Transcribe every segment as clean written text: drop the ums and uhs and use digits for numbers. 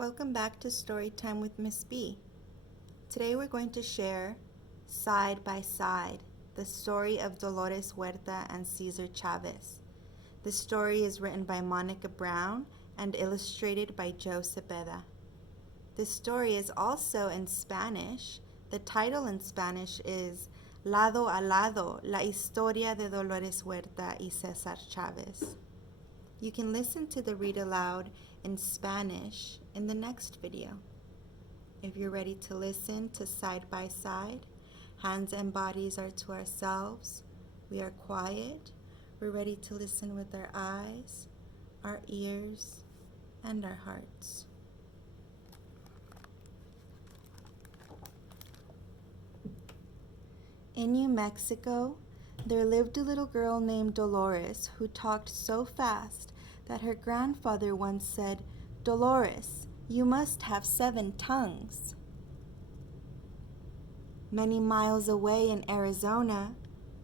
Welcome back to Storytime with Miss B. Today we're going to share Side by Side, the story of Dolores Huerta and Cesar Chavez. The story is written by Monica Brown and illustrated by Joe Cepeda. The story is also in Spanish. The title in Spanish is Lado a Lado, la historia de Dolores Huerta y Cesar Chavez. You can listen to the read aloud in Spanish in the next video. If you're ready to listen to Side by Side, hands and bodies are to ourselves, we are quiet, we're ready to listen with our eyes, our ears, and our hearts. In New Mexico, there lived a little girl named Dolores who talked so fast that her grandfather once said, "Dolores, you must have 7 tongues." Many miles away in Arizona,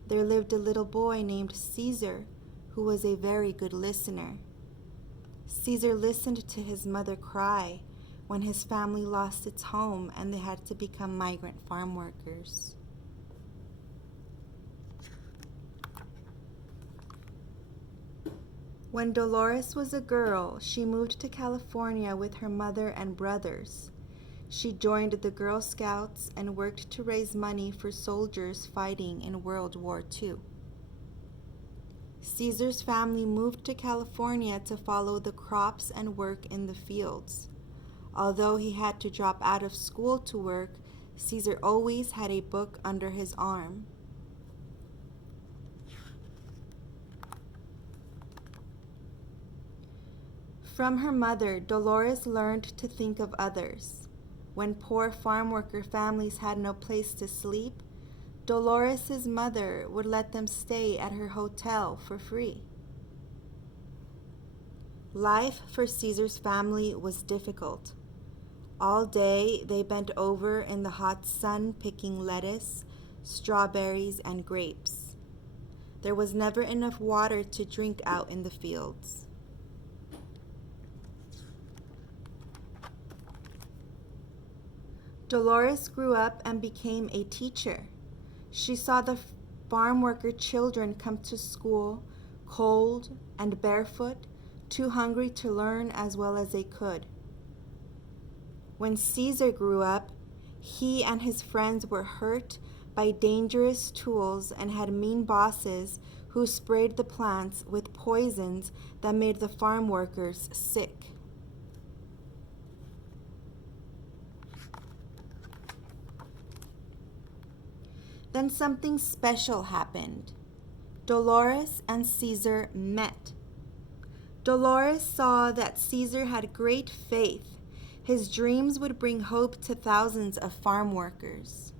there lived a little boy named Cesar who was a very good listener. Cesar listened to his mother cry when his family lost its home and they had to become migrant farm workers. When Dolores was a girl, she moved to California with her mother and brothers. She joined the Girl Scouts and worked to raise money for soldiers fighting in World War II. Cesar's family moved to California to follow the crops and work in the fields. Although he had to drop out of school to work, Cesar always had a book under his arm. From her mother, Dolores learned to think of others. When poor farm worker families had no place to sleep, Dolores' mother would let them stay at her hotel for free. Life for Cesar's family was difficult. All day they bent over in the hot sun picking lettuce, strawberries, and grapes. There was never enough water to drink out in the fields. Dolores grew up and became a teacher. She saw the farm worker children come to school cold and barefoot, too hungry to learn as well as they could. When Cesar grew up, he and his friends were hurt by dangerous tools and had mean bosses who sprayed the plants with poisons that made the farm workers sick. Then something special happened. Dolores and Cesar met. Dolores saw that Cesar had great faith. His dreams would bring hope to thousands of farm workers.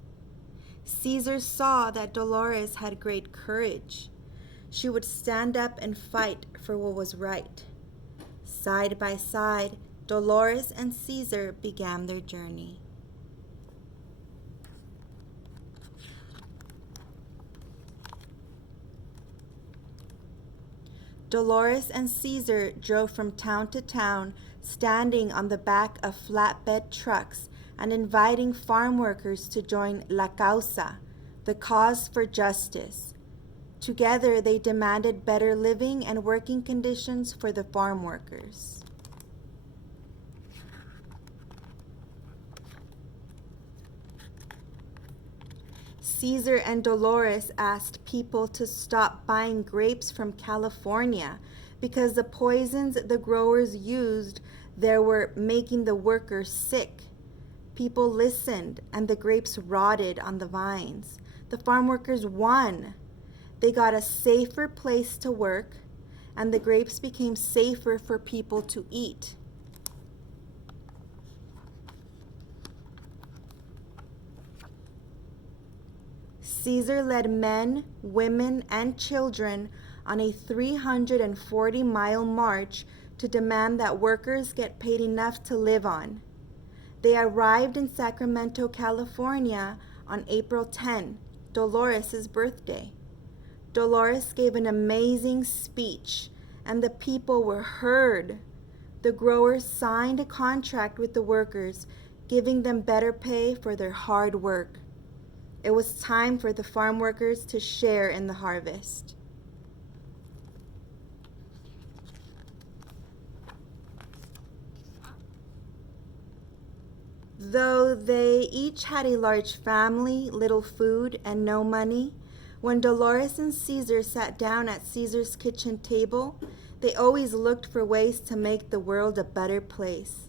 Cesar saw that Dolores had great courage. She would stand up and fight for what was right. Side by side, Dolores and Cesar began their journey. Dolores and Cesar drove from town to town, standing on the back of flatbed trucks and inviting farm workers to join La Causa, the cause for justice. Together, they demanded better living and working conditions for the farm workers. Cesar and Dolores asked people to stop buying grapes from California because the poisons the growers used there were making the workers sick. People listened and the grapes rotted on the vines. The farm workers won. They got a safer place to work and the grapes became safer for people to eat. Cesar led men, women, and children on a 340-mile march to demand that workers get paid enough to live on. They arrived in Sacramento, California on April 10, Dolores' birthday. Dolores gave an amazing speech, and the people were heard. the growers signed a contract with the workers, giving them better pay for their hard work. It was time for the farm workers to share in the harvest. Though they each had a large family, little food, and no money, when Dolores and Cesar sat down at Cesar's kitchen table, they always looked for ways to make the world a better place.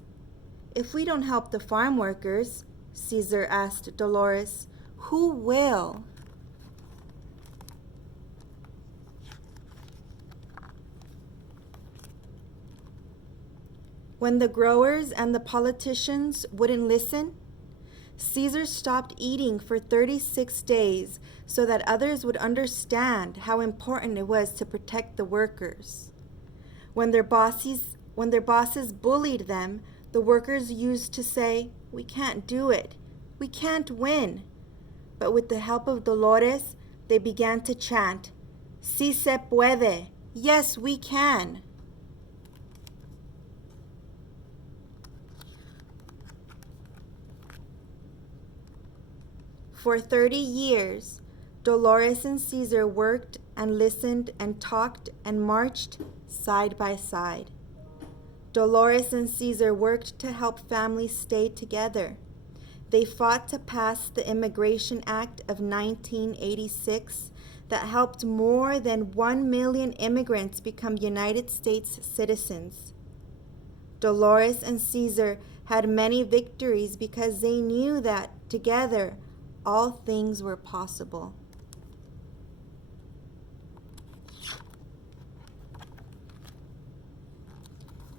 If we don't help the farm workers, Cesar asked Dolores, who will? When the growers and the politicians wouldn't listen, Cesar stopped eating for 36 days so that others would understand how important it was to protect the workers. When their bosses bullied them, the workers used to say, "We can't do it. We can't win." But with the help of Dolores, they began to chant, "Sí se puede." Yes, we can. For 30 years, Dolores and Cesar worked and listened and talked and marched side by side. Dolores and Cesar worked to help families stay together. They fought to pass the Immigration Act of 1986 that helped more than 1 million immigrants become United States citizens. Dolores and Cesar had many victories because they knew that together all things were possible.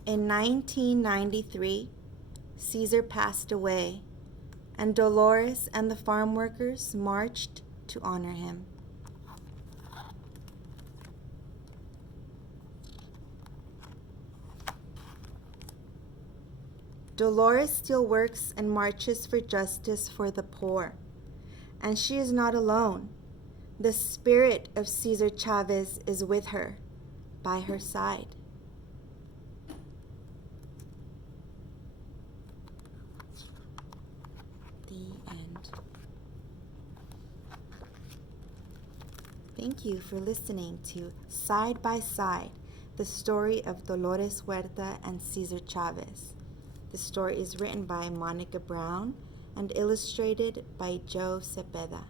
In 1993, Cesar passed away, and Dolores and the farm workers marched to honor him. Dolores still works and marches for justice for the poor, and she is not alone. The spirit of Cesar Chavez is with her, by her side. The end. Thank you for listening to Side by Side, the story of Dolores Huerta and Cesar Chavez. The story is written by Monica Brown and illustrated by Joe Cepeda.